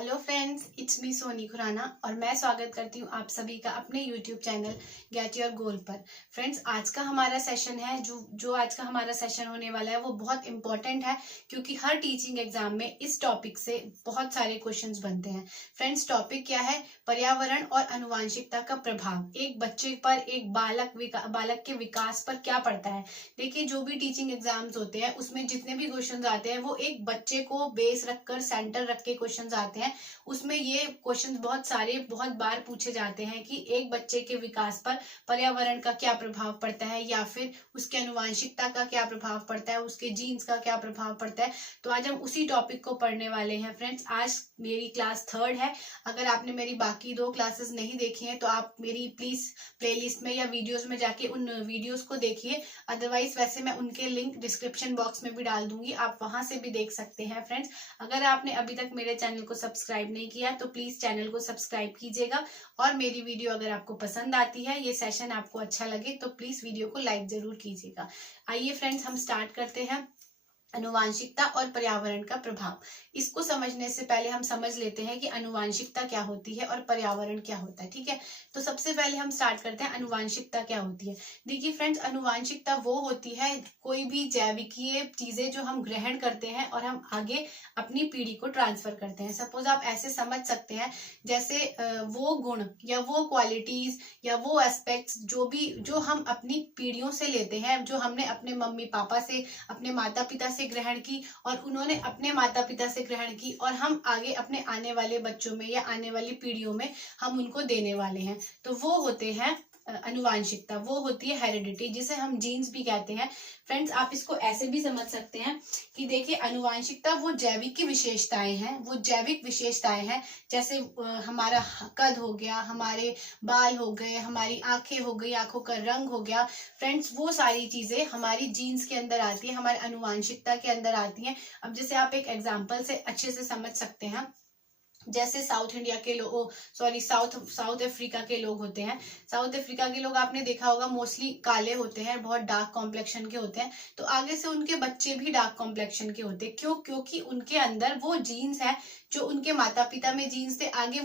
Hello friends, it's me Soni Khurana और मैं स्वागत करती हूँ आप सभी का अपने YouTube channel get your goal पर। फ्रेंड्स, आज का हमारा सेशन है जो आज का हमारा सेशन होने वाला है वो बहुत इंपॉर्टेंट है, क्योंकि हर टीचिंग एग्जाम में इस टॉपिक से बहुत सारे क्वेश्चंस बनते हैं। फ्रेंड्स, टॉपिक क्या है? पर्यावरण और आनुवांशिकता का प्रभाव एक बच्चे पर, एक बालक के विकास पर क्या पड़ता है। देखिए, जो भी टीचिंग एग्जाम्स होते हैं उसमें जितने भी क्वेश्चंस आते हैं वो एक बच्चे को बेस रखकर, सेंटर रख के क्वेश्चंस आते हैं। उसमें ये क्वेश्चंस बहुत बार पूछे जाते हैं कि एक बच्चे के विकास पर पर्यावरण का क्या प्रभाव पड़ता है, या फिर उसके आनुवांशिकता का क्या प्रभाव पड़ता है, उसके जीन्स का क्या प्रभाव पड़ता है। तो आज हम उसी टॉपिक को पढ़ने वाले हैं। फ्रेंड्स, आज मेरी क्लास 3rd है। अगर आपने मेरी बाकी 2 क्लासेस नहीं देखी हैं तो आप मेरी प्लीज प्लेलिस्ट में या वीडियोस में जाके उन वीडियोस को देखिए। अदरवाइज वैसे मैं उनके लिंक डिस्क्रिप्शन बॉक्स में भी डाल दूंगी, आप वहां से भी देख सकते हैं। फ्रेंड्स, अगर आपने अभी तक मेरे चैनल को सब्सक्राइब नहीं किया तो प्लीज चैनल को सब्सक्राइब कीजिएगा, और मेरी वीडियो अगर आपको पसंद आती है, ये सेशन आपको अच्छा लगे तो प्लीज वीडियो को लाइक जरूर कीजिएगा। आइए फ्रेंड्स, हम स्टार्ट करते हैं। आनुवांशिकता और पर्यावरण का प्रभाव। इसको समझने से पहले हम समझ लेते हैं कि आनुवांशिकता क्या होती है और पर्यावरण क्या होता है। ठीक है, तो सबसे पहले हम स्टार्ट करते हैं आनुवांशिकता क्या होती है। देखिए फ्रेंड्स, आनुवांशिकता वो होती है कोई भी जैविकीय चीजें जो हम ग्रहण करते हैं और हम आगे अपनी पीढ़ी को ट्रांसफर करते हैं। सपोज आप ऐसे समझ सकते हैं, जैसे वो गुण या वो क्वालिटीज या वो एस्पेक्ट्स जो हम अपनी पीढ़ियों से लेते हैं, जो हमने अपने मम्मी पापा से, अपने माता पिता से ग्रहण की और उन्होंने अपने माता पिता से ग्रहण की, और हम आगे अपने आने वाले बच्चों में या आने वाली पीढ़ियों में हम उनको देने वाले हैं। तो वो होते हैं आनुवांशिकता, वो होती है हेरिडिटी, जिसे हम जीन्स भी कहते हैं। फ्रेंड्स, आप इसको ऐसे भी समझ सकते हैं कि देखिए, आनुवांशिकता वो जैविक की विशेषताएं हैं, वो जैविक विशेषताएं हैं। जैसे हमारा कद हो गया, हमारे बाल हो गए, हमारी आंखें हो गई, आंखों का रंग हो गया। फ्रेंड्स, वो सारी चीजें हमारी जीन्स के अंदर आती है, हमारे आनुवांशिकता के अंदर आती हैं। अब जैसे आप एक एग्जाम्पल से अच्छे से समझ सकते हैं, जैसे साउथ इंडिया के लोग, सॉरी साउथ अफ्रीका के लोग होते हैं। साउथ अफ्रीका के लोग आपने देखा होगा मोस्टली काले होते हैं, बहुत डार्क कॉम्प्लेक्शन के होते हैं। तो आगे से उनके बच्चे भी डार्क कॉम्प्लेक्शन के होते हैं। क्यों? क्योंकि उनके अंदर वो जीन्स है जो उनके माता पिता में जीन्स थे, आगे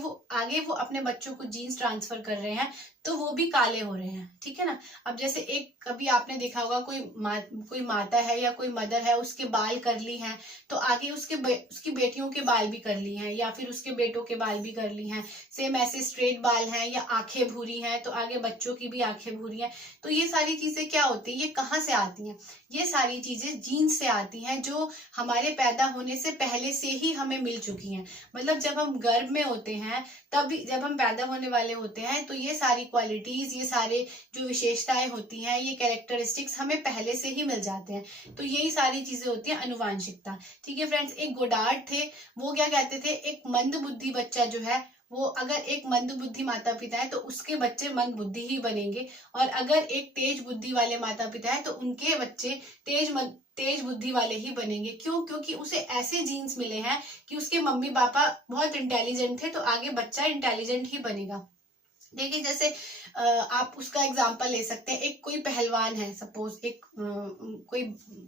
वो अपने बच्चों को जीन्स ट्रांसफर कर रहे हैं, तो वो भी काले हो रहे हैं। ठीक है ना। अब जैसे एक कभी आपने देखा होगा कोई माता है या कोई मदर है, उसके बाल करली हैं, तो आगे उसकी बेटियों के बाल भी करली हैं, या फिर उसके बेटों के बाल भी करली हैं। सेम ऐसे स्ट्रेट बाल हैं, या आंखें भूरी हैं तो आगे बच्चों की भी आंखें भूरी हैं। तो ये सारी चीजें क्या होती है, ये कहाँ से आती हैं? ये सारी चीजें जीन्स से आती हैं, जो हमारे पैदा होने से पहले से ही हमें मिल चुकी हैं। मतलब जब हम गर्भ में होते हैं, तभी जब हम पैदा होने वाले होते हैं, तो ये सारी क्वालिटीज, ये सारे जो विशेषताएं होती हैं, ये कैरेक्टरिस्टिक्स हमें पहले से ही मिल जाते हैं। तो यही सारी चीजें होती हैं आनुवांशिकता। ठीक है फ्रेंड्स, एक गोडार्ड थे, वो क्या कहते थे, एक मंद बुद्धि बच्चा जो है, वो अगर एक मंद बुद्धि माता पिता है तो उसके बच्चे मंद बुद्धि ही बनेंगे, और अगर एक तेज बुद्धि वाले माता पिता है तो उनके बच्चे तेज बुद्धि वाले ही बनेंगे। क्यों? क्योंकि उसे ऐसे जीन्स मिले हैं कि उसके मम्मी पापा बहुत इंटेलिजेंट थे, तो आगे बच्चा इंटेलिजेंट ही बनेगा। देखिए, जैसे आप उसका एग्जाम्पल ले सकते हैं। एक कोई पहलवान है, सपोज एक कोई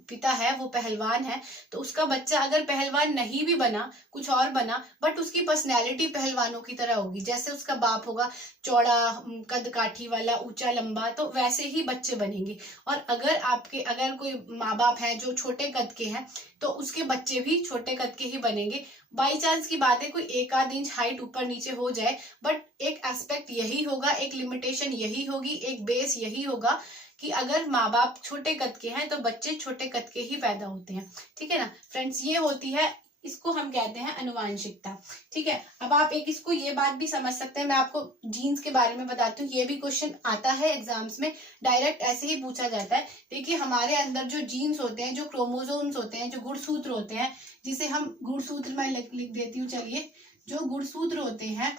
पिता है, वो पहलवान है, तो उसका बच्चा अगर पहलवान नहीं भी बना, कुछ और बना, बट उसकी पर्सनैलिटी पहलवानों की तरह होगी। जैसे उसका बाप होगा चौड़ा, कद काठी वाला, ऊंचा लंबा, तो वैसे ही बच्चे बनेंगे। और अगर कोई माँ बाप है जो छोटे कद के हैं, तो उसके बच्चे भी छोटे कद के ही बनेंगे। बाई चांस की बात है, कोई 1 आध इंच हाइट ऊपर नीचे हो जाए, बट एक एस्पेक्ट यही होगा, एक लिमिटेशन यही होगी, एक बेस यही होगा कि अगर माँ बाप छोटे कद के हैं तो बच्चे छोटे कद के ही पैदा होते हैं। ठीक है ना फ्रेंड्स, ये होती है, इसको हम कहते हैं आनुवांशिकता। ठीक है, अब आप एक इसको ये बात भी समझ सकते हैं, मैं आपको जीन्स के बारे में बताती हूँ। ये भी क्वेश्चन आता है एग्जाम्स में, डायरेक्ट ऐसे ही पूछा जाता है। देखिए, हमारे अंदर जो जीन्स होते हैं, जो क्रोमोसोम्स होते हैं, जो गुणसूत्र होते हैं, जिसे हम गुणसूत्र में लिख देती हूँ, चलिए, जो गुणसूत्र होते हैं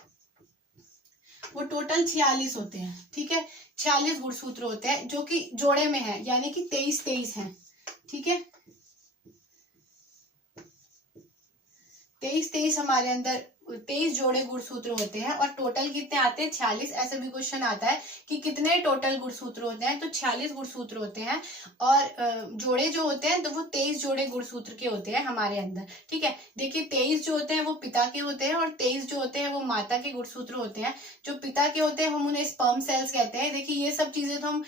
वो टोटल 46 होते हैं। ठीक है, 46 गुणसूत्र होते हैं, जो कि जोड़े में है, यानी कि 23 हैं। ठीक है, 23 हमारे अंदर 23 जोड़े गुणसूत्र होते हैं और टोटल कितने आते हैं 46। ऐसे भी क्वेश्चन आता है कि कितने टोटल गुणसूत्र होते हैं, तो 46 गुणसूत्र होते हैं और जोड़े जो होते हैं तो वो 23 जोड़े गुणसूत्र के होते हैं हमारे अंदर। ठीक है, देखिए 23 जो होते हैं वो पिता के होते हैं और 23 जो होते हैं वो माता के गुणसूत्र होते हैं। जो पिता के होते हैं हम उन्हें स्पर्म सेल्स कहते हैं। देखिए ये सब चीजें तो हम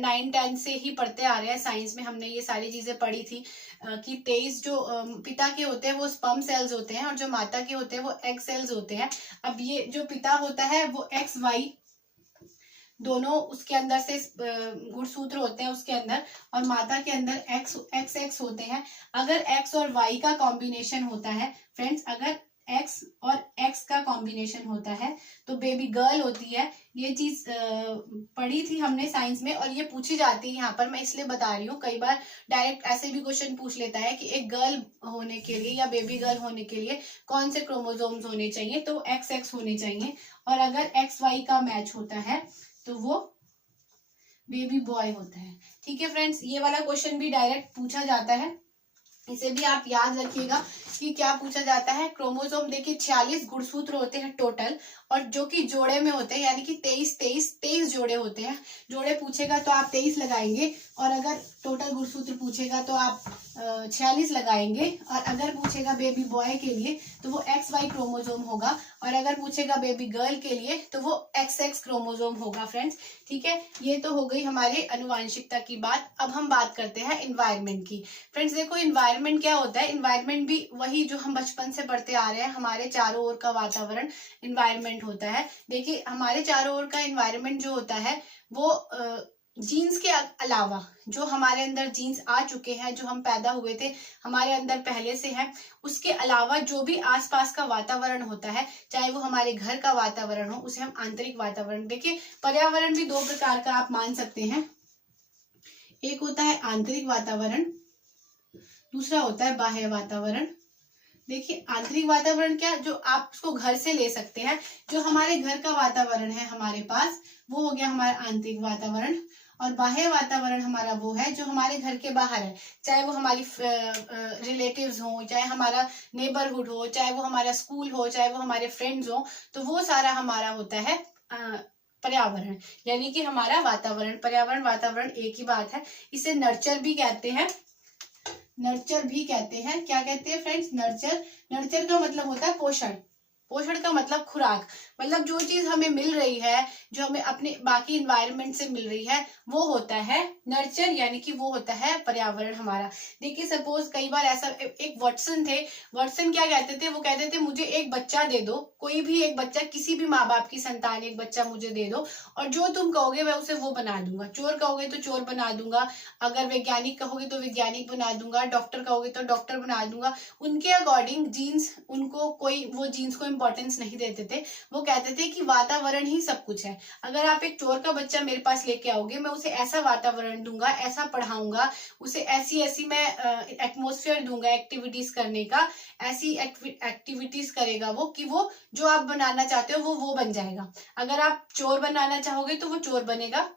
9-10 से ही पढ़ते आ रहे हैं, साइंस में हमने ये सारी चीजें पढ़ी थी कि 23 जो पिता के होते हैं वो स्पर्म सेल्स होते हैं और जो माता के होते हैं वो एग सेल्स होते हैं। अब ये जो पिता होता है वो XY दोनों उसके अंदर से गुणसूत्र होते हैं उसके अंदर, और माता के अंदर XX होते हैं। अगर X और Y का कॉम्बिनेशन होता है फ्रेंड्स, अगर X और X का कॉम्बिनेशन होता है तो बेबी गर्ल होती है। ये चीज पढ़ी थी हमने साइंस में और ये पूछी जाती है यहाँ पर, मैं इसलिए बता रही हूँ। कई बार डायरेक्ट ऐसे भी क्वेश्चन पूछ लेता है कि एक गर्ल होने के लिए या बेबी गर्ल होने के लिए कौन से क्रोमोसोम्स होने चाहिए, तो XX होने चाहिए। और अगर XY का मैच होता है तो वो बेबी बॉय होता है। ठीक है फ्रेंड्स, ये वाला क्वेश्चन भी डायरेक्ट पूछा जाता है, इसे भी आप याद रखिएगा कि क्या पूछा जाता है। क्रोमोसोम देखिए 46 गुणसूत्र होते हैं टोटल, और जो कि जोड़े में होते हैं, यानी कि 23 जोड़े होते हैं। जोड़े पूछेगा तो आप 23 लगाएंगे, और अगर टोटल गुणसूत्र पूछेगा तो आप 46 लगाएंगे। और अगर पूछेगा बेबी बॉय के लिए तो वो XY क्रोमोसोम होगा, और अगर पूछेगा बेबी गर्ल के लिए तो वो XX क्रोमोसोम होगा फ्रेंड्स। ठीक है, ये तो हो गई हमारे अनुवांशिकता की बात। अब हम बात करते हैं इन्वायरमेंट की। फ्रेंड्स देखो इन्वायरमेंट क्या होता है, इन्वायरमेंट भी वही जो हम बचपन से पढ़ते आ रहे हैं, हमारे चारों ओर का वातावरण इन्वायरमेंट होता है। देखिए हमारे चारों ओर का इन्वायरमेंट जो होता है वो जीन्स के अलावा, जो हमारे अंदर जीन्स आ चुके हैं, जो हम पैदा हुए थे हमारे अंदर पहले से है, उसके अलावा जो भी आसपास का वातावरण होता है, चाहे वो हमारे घर का वातावरण हो, उसे हम आंतरिक वातावरण। देखिए पर्यावरण भी 2 प्रकार का आप मान सकते हैं, एक होता है आंतरिक वातावरण, दूसरा होता है बाह्य वातावरण। देखिए आंतरिक वातावरण क्या, जो आप उसको घर से ले सकते हैं, जो हमारे घर का वातावरण है हमारे पास, वो हो गया हमारा आंतरिक वातावरण। और बाह्य वातावरण हमारा वो है जो हमारे घर के बाहर है, चाहे वो हमारी रिलेटिव्स हो, चाहे हमारा नेबरहुड हो, चाहे वो हमारा स्कूल हो, चाहे वो हमारे फ्रेंड्स हो, तो वो सारा हमारा होता है पर्यावरण, यानी कि हमारा वातावरण। पर्यावरण वातावरण एक ही बात है, इसे नर्चर भी कहते हैं। नर्चर भी कहते हैं, क्या कहते हैं फ्रेंड्स, नर्चर। नर्चर का मतलब होता है पोषण। पोषण का मतलब खुराक, मतलब जो चीज हमें मिल रही है, जो हमें अपने बाकी इन्वायरमेंट से मिल रही है, वो होता है नर्चर, यानी कि वो होता है पर्यावरण हमारा। देखिए सपोज कई बार ऐसा, एक वॉटसन थे, वॉटसन क्या कहते थे, वो कहते थे मुझे एक बच्चा दे दो, कोई भी एक बच्चा, किसी भी माँ बाप की संतान एक बच्चा मुझे दे दो, और जो तुम कहोगे मैं उसे वो बना दूंगा। चोर कहोगे तो चोर बना दूंगा, अगर वैज्ञानिक कहोगे तो वैज्ञानिक बना दूंगा, डॉक्टर कहोगे तो डॉक्टर बना दूंगा। उनके अकॉर्डिंग जीन्स, उनको कोई वो जीन्स को इंपॉर्टेंस नहीं देते थे, वो कहते थे कि वातावरण ही सब कुछ है। अगर आप एक चोर का बच्चा मेरे पास लेके आओगे, मैं उसे ऐसा वातावरण दूंगा, ऐसा पढ़ाऊंगा, उसे ऐसी ऐसी मैं एटमोस्फेयर दूंगा एक्टिविटीज करने का, ऐसी एक्टिविटीज करेगा वो कि वो जो आप बनाना चाहते हो वो बन जाएगा। अगर आप चोर बनाना चाहोगे तो वो चोर बनेगा,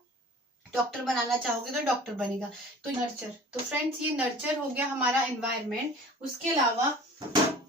डॉक्टर बनाना चाहोगे तो डॉक्टर बनेगा। तो नर्चर, तो फ्रेंड्स ये नर्चर हो गया हमारा एनवायरनमेंट। उसके अलावा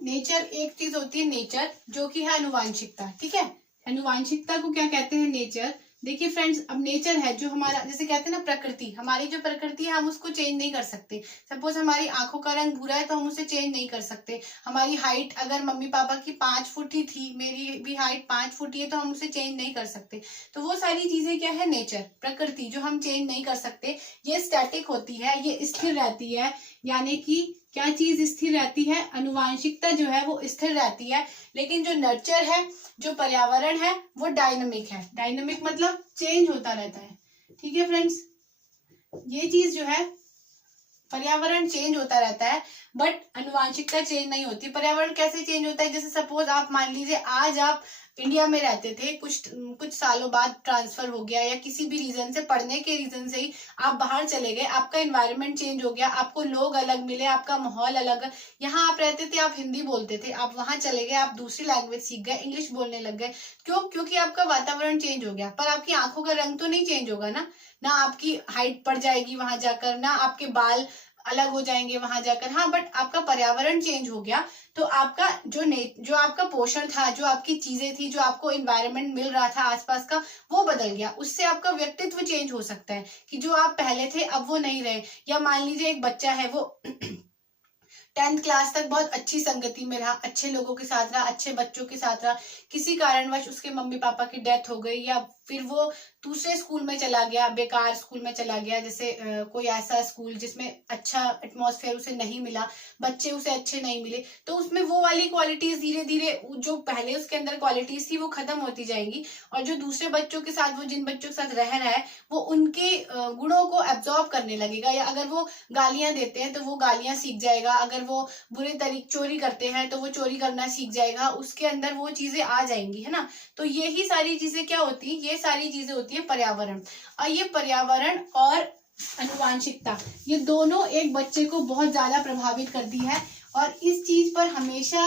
नेचर, एक चीज होती है नेचर, जो कि है अनुवांशिकता। ठीक है, अनुवांशिकता को क्या कहते हैं, नेचर। देखिए फ्रेंड्स, अब नेचर है जो हमारा, जैसे कहते हैं ना प्रकृति, हमारी जो प्रकृति है हम उसको चेंज नहीं कर सकते। सपोज हमारी आंखों का रंग भूरा है तो हम उसे चेंज नहीं कर सकते। हमारी हाइट अगर मम्मी पापा की 5 फुट ही थी, मेरी भी हाइट 5 फुट ही है, तो हम उसे चेंज नहीं कर सकते। तो वो सारी चीजें क्या है, नेचर, प्रकृति, जो हम चेंज नहीं कर सकते। ये स्टैटिक होती है, ये स्थिर रहती है, यानी कि क्या चीज स्थिर रहती है, अनुवांशिकता जो है वो स्थिर रहती है। लेकिन जो नर्चर है, जो पर्यावरण है, वो डायनामिक है। डायनामिक मतलब चेंज होता रहता है। ठीक है फ्रेंड्स, ये चीज जो है, पर्यावरण चेंज होता रहता है बट अनुवांशिकता चेंज नहीं होती। पर्यावरण कैसे चेंज होता है, जैसे सपोज आप मान लीजिए आज आप इंडिया में रहते थे, कुछ सालों बाद ट्रांसफर हो गया, या किसी भी रीजन से, पढ़ने के रीजन से ही आप बाहर चले गए, आपका एनवायरनमेंट चेंज हो गया, आपको लोग अलग मिले, आपका माहौल अलग। यहाँ आप रहते थे, आप हिंदी बोलते थे, आप वहां चले गए, आप दूसरी लैंग्वेज सीख गए, इंग्लिश बोलने लग गए। क्यों? क्योंकि आपका वातावरण चेंज हो गया। पर आपकी आंखों का रंग तो नहीं चेंज होगा ना आपकी हाइट बढ़ जाएगी वहां जाकर, ना आपके बाल अलग हो जाएंगे वहां जाकर। हाँ, बट आपका पर्यावरण चेंज हो गया तो आपका जो आपका पोषण था, जो आपकी चीजें थी, जो आपको इन्वायरमेंट मिल रहा था आसपास का, वो बदल गया। उससे आपका व्यक्तित्व चेंज हो सकता है कि जो आप पहले थे अब वो नहीं रहे। या मान लीजिए एक बच्चा है, वो 10th क्लास तक बहुत अच्छी संगति में रहा, अच्छे लोगों के साथ रहा, अच्छे बच्चों के साथ रहा, किसी कारणवश उसके मम्मी पापा की डेथ हो गई या फिर वो दूसरे स्कूल में चला गया, बेकार स्कूल में चला गया, जैसे कोई ऐसा स्कूल जिसमें अच्छा एटमॉस्फेयर उसे नहीं मिला, बच्चे उसे अच्छे नहीं मिले, तो उसमें वो वाली क्वालिटीज धीरे धीरे, जो पहले उसके अंदर क्वालिटीज थी वो खत्म होती जाएंगी। और जो दूसरे बच्चों के साथ, वो जिन बच्चों के साथ रह रहा है, वो उनके गुणों को एब्जॉर्ब करने लगेगा। या अगर वो गालियां देते हैं तो वो गालियां सीख जाएगा, अगर वो बुरे तरीके चोरी करते हैं तो वो चोरी करना सीख जाएगा, उसके अंदर वो चीजें आ जाएंगी, है ना। तो यही सारी चीजें क्या होती है, ये सारी चीजें होती है पर्यावरण। और ये पर्यावरण और अनुवांशिकता, ये दोनों एक बच्चे को बहुत ज्यादा प्रभावित करती है। और इस चीज पर हमेशा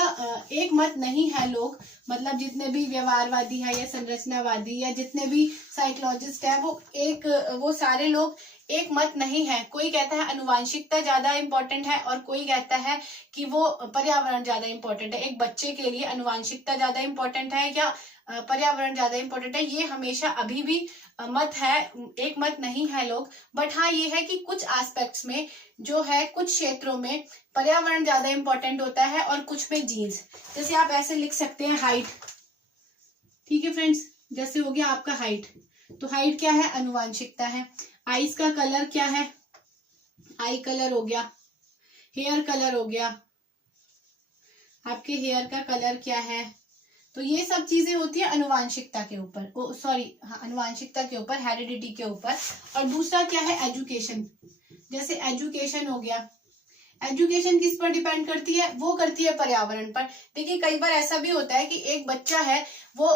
एक मत नहीं है लोग, मतलब जितने भी व्यवहारवादी है या संरचनावादी या जितने भी साइकोलॉजिस्ट है, वो सारे लोग एक मत नहीं है। कोई कहता है अनुवांशिकता ज्यादा इंपॉर्टेंट है और कोई कहता है कि वो पर्यावरण ज्यादा इंपॉर्टेंट है। एक बच्चे के लिए अनुवांशिकता ज्यादा इंपॉर्टेंट है या पर्यावरण ज्यादा इंपॉर्टेंट है, ये हमेशा अभी भी मत है, एक मत नहीं है लोग। बट हाँ, ये है कि कुछ एस्पेक्ट्स में जो है, कुछ क्षेत्रों में पर्यावरण ज्यादा इंपॉर्टेंट होता है और कुछ में जीन्स। जैसे आप ऐसे लिख सकते हैं हाइट, ठीक है फ्रेंड्स, जैसे हो गया आपका हाइट, तो हाइट क्या है, अनुवांशिकता है। आईज का कलर क्या है, आई कलर हो गया। हेयर कलर हो गया, आपके हेयर का कलर क्या है, तो ये सब चीजें होती है अनुवांशिकता के ऊपर, अनुवांशिकता के ऊपर, हेरिडिटी के ऊपर। और दूसरा क्या है, एजुकेशन। जैसे एजुकेशन हो गया, एजुकेशन किस पर डिपेंड करती है, वो करती है पर्यावरण पर। देखिए कई बार ऐसा भी होता है कि एक बच्चा है, वो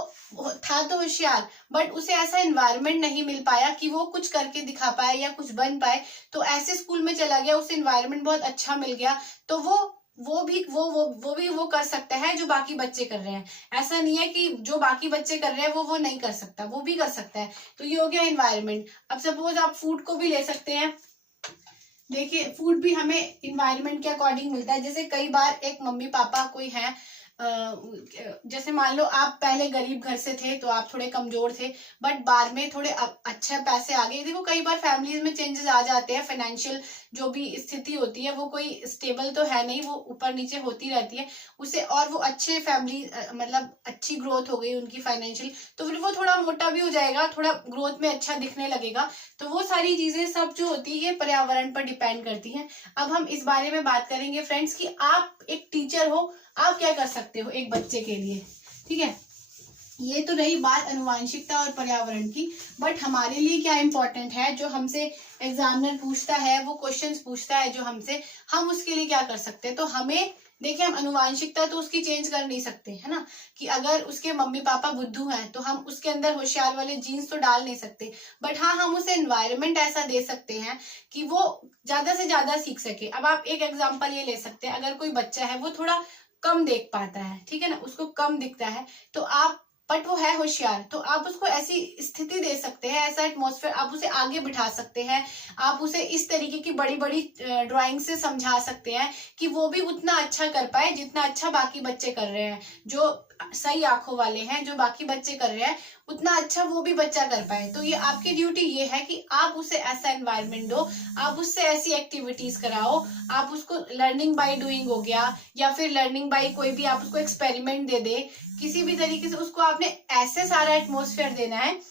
था तो होशियार, बट उसे ऐसा एनवायरनमेंट नहीं मिल पाया कि वो कुछ करके दिखा पाए या कुछ बन पाए, तो ऐसे स्कूल में चला गया, उसे एनवायरनमेंट बहुत अच्छा मिल गया, तो वो कर सकता है जो बाकी बच्चे कर रहे हैं। ऐसा नहीं है कि जो बाकी बच्चे कर रहे हैं वो नहीं कर सकता, वो भी कर सकता है। तो ये हो गया एनवायरनमेंट। अब सपोज आप फूड को भी ले सकते हैं। देखिए फूड भी हमें इन्वायरमेंट के अकॉर्डिंग मिलता है। जैसे कई बार एक मम्मी पापा कोई है, जैसे मान लो आप पहले गरीब घर से थे तो आप थोड़े कमजोर थे, बट बाद में थोड़े अच्छे पैसे आ गए। देखो कई बार फैमिलीज में चेंजेस आ जाते हैं, फाइनेंशियल जो भी स्थिति होती है वो कोई स्टेबल तो है नहीं, वो ऊपर नीचे होती रहती है उसे, और वो अच्छे फैमिली मतलब अच्छी ग्रोथ हो गई उनकी फाइनेंशियल, तो फिर वो थोड़ा मोटा भी हो जाएगा, थोड़ा ग्रोथ में अच्छा दिखने लगेगा। तो वो सारी चीजें सब जो होती है ये पर्यावरण पर डिपेंड करती हैं। अब हम इस बारे में बात करेंगे फ्रेंड्स कि आप एक टीचर हो, आप क्या कर सकते हो एक बच्चे के लिए, ठीक है। ये तो रही बात अनुवांशिकता और पर्यावरण की, बट हमारे लिए क्या इंपॉर्टेंट है, जो हमसे एग्जामिनर पूछता है, वो क्वेश्चंस पूछता है जो हमसे, हम उसके लिए क्या कर सकते हैं। तो हमें देखिए, हम अनुवांशिकता तो उसकी चेंज कर नहीं सकते, है ना, कि अगर उसके मम्मी पापा बुद्धू हैं तो हम उसके अंदर होशियार वाले जीन्स तो डाल नहीं सकते, बट हाँ हम उसे एनवायरनमेंट ऐसा दे सकते हैं कि वो ज्यादा से ज्यादा सीख सके। अब आप एक एग्जाम्पल ये ले सकते हैं, अगर कोई बच्चा है वो थोड़ा कम देख पाता है, ठीक है ना, उसको कम दिखता है, तो आप, बट वो है होशियार, तो आप उसको ऐसी स्थिति दे सकते हैं, ऐसा एटमॉस्फेयर, आप उसे आगे बिठा सकते हैं, आप उसे इस तरीके की बड़ी बड़ी ड्राइंग से समझा सकते हैं कि वो भी उतना अच्छा कर पाए जितना अच्छा बाकी बच्चे कर रहे हैं, जो सही आंखों वाले हैं, जो बाकी बच्चे कर रहे हैं उतना अच्छा वो भी बच्चा कर पाए। तो ये आपकी ड्यूटी ये है कि आप उसे ऐसा एनवायरनमेंट दो, आप उससे ऐसी एक्टिविटीज कराओ, आप उसको लर्निंग बाय डूइंग हो गया, या फिर लर्निंग बाय कोई भी आप उसको एक्सपेरिमेंट दे दे, किसी भी तरीके से उसको आपने ऐसे सारा एटमॉस्फेयर देना है।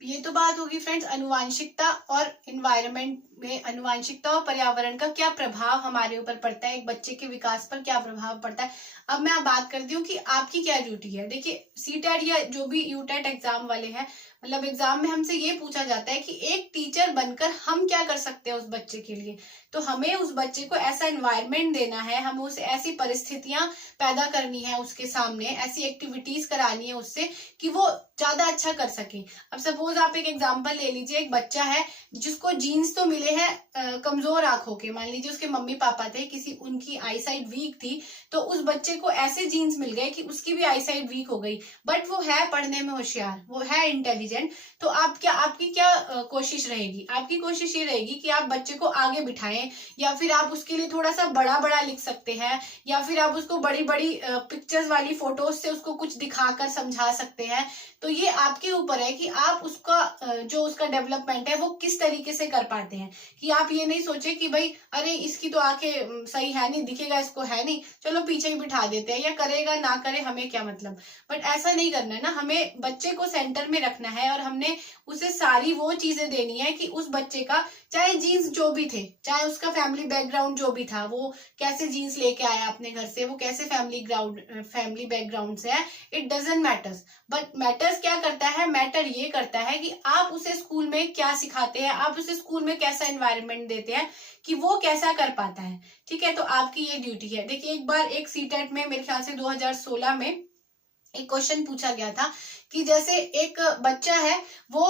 ये तो बात होगी फ्रेंड्स अनुवांशिकता और एनवायरनमेंट में, अनुवांशिकता और पर्यावरण का क्या प्रभाव हमारे ऊपर पड़ता है, एक बच्चे के विकास पर क्या प्रभाव पड़ता है। अब मैं बात करती हूँ कि आपकी क्या ड्यूटी है। देखिए सीटेट या जो भी यूटेट एग्जाम वाले हैं, मतलब एग्जाम में हमसे ये पूछा जाता है कि एक टीचर बनकर हम क्या कर सकते हैं उस बच्चे के लिए। तो हमें उस बच्चे को ऐसा एनवायरनमेंट देना है, हमें उसे ऐसी परिस्थितियां पैदा करनी है उसके सामने, ऐसी एक्टिविटीज करानी है उससे कि वो ज्यादा अच्छा कर सके। अब सपोज आप एक एग्जांपल ले लीजिए, एक बच्चा है जिसको जीन्स तो मिले निकले हैं कमजोर आंखों के, मान लीजिए उसके मम्मी पापा थे, किसी उनकी आई साइट वीक थी, तो उस बच्चे को ऐसे जीन्स मिल गए कि उसकी भी आई साइट वीक हो गई, बट वो है पढ़ने में होशियार, वो है इंटेलिजेंट, तो आपकी क्या कोशिश रहेगी? आपकी कोशिश ये रहेगी कि आप बच्चे को आगे बिठाएं, या फिर आप उसके लिए थोड़ा सा बड़ा बड़ा लिख सकते हैं, या फिर आप उसको बड़ी बड़ी पिक्चर्स वाली फोटोज से उसको कुछ दिखाकर समझा सकते हैं। तो ये आपके ऊपर है कि आप उसका जो उसका डेवलपमेंट है वो किस तरीके से कर पाते हैं। कि आप ये नहीं सोचे कि भाई अरे इसकी तो आंखें सही है नहीं, दिखेगा इसको है नहीं, चलो पीछे ही बिठा देते हैं, या करेगा ना करे हमें क्या मतलब। बट ऐसा नहीं करना है ना, हमें बच्चे को सेंटर में रखना है और हमने उसे सारी वो चीजें देनी है कि उस बच्चे का चाहे जीन्स जो भी थे, चाहे उसका फैमिली बैकग्राउंड जो भी था, वो कैसे जीन्स लेके आया अपने घर से, वो कैसे फैमिली बैकग्राउंड से है, it doesn't matters. But matters क्या करता है? मैटर ये करता है कि आप उसे स्कूल में क्या सिखाते हैं, आप उसे स्कूल में कैसा एनवायरनमेंट देते हैं कि वो कैसा कर पाता है। ठीक है, तो आपकी ये ड्यूटी है। देखिए एक बार एक सीटेट में मेरे ख्याल से 2016 में एक क्वेश्चन पूछा गया था कि जैसे एक बच्चा है, वो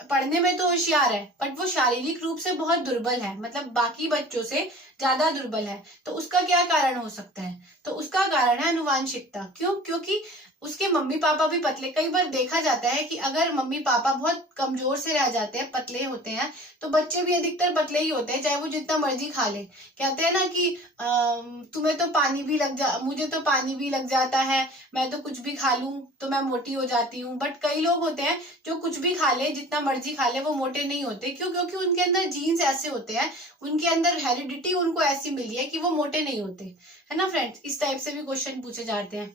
पढ़ने में तो होशियार है बट वो शारीरिक रूप से बहुत दुर्बल है, मतलब बाकी बच्चों से ज्यादा दुर्बल है, तो उसका क्या कारण हो सकता है? तो उसका कारण है अनुवांशिकता। क्यों? क्योंकि उसके मम्मी पापा भी पतले, कई बार देखा जाता है कि अगर मम्मी पापा बहुत कमजोर से रह जाते हैं, पतले होते हैं, तो बच्चे भी अधिकतर पतले ही होते हैं, चाहे वो जितना मर्जी खा ले। कहते हैं ना कि तुम्हें तो पानी भी मुझे तो पानी भी लग जाता है, मैं तो कुछ भी खा लूं तो मैं मोटी हो जाती हूँ। बट कई लोग होते हैं जो कुछ भी खा ले, जितना मर्जी खा ले, वो मोटे नहीं होते। क्यों? क्योंकि उनके अंदर जीन्स ऐसे होते हैं, उनके अंदर हेरिडिटी उनको ऐसी मिली है कि वो मोटे नहीं होते, है ना फ्रेंड्स। इस टाइप से भी क्वेश्चन पूछे जाते हैं।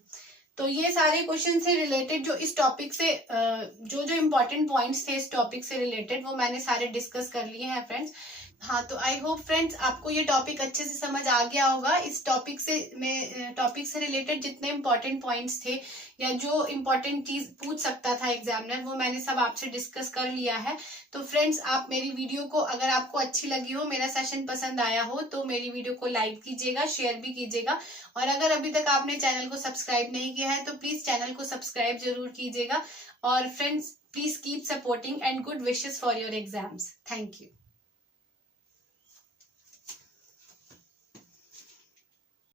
तो ये सारे क्वेश्चन से रिलेटेड जो इस टॉपिक से जो जो इम्पोर्टेंट पॉइंट्स थे इस टॉपिक से रिलेटेड, वो मैंने सारे डिस्कस कर लिए हैं फ्रेंड्स। हाँ, तो आई होप फ्रेंड्स आपको ये टॉपिक अच्छे से समझ आ गया होगा। इस टॉपिक से रिलेटेड जितने इम्पोर्टेंट पॉइंट्स थे या जो इम्पोर्टेंट चीज पूछ सकता था एग्जामिनर, वो मैंने सब आपसे डिस्कस कर लिया है। तो फ्रेंड्स आप मेरी वीडियो को, अगर आपको अच्छी लगी हो, मेरा सेशन पसंद आया हो, तो मेरी वीडियो को लाइक कीजिएगा, शेयर भी कीजिएगा, और अगर अभी तक आपने चैनल को सब्सक्राइब नहीं किया है तो प्लीज चैनल को सब्सक्राइब जरूर कीजिएगा। और friends please keep supporting and good wishes for your exams. Thank you.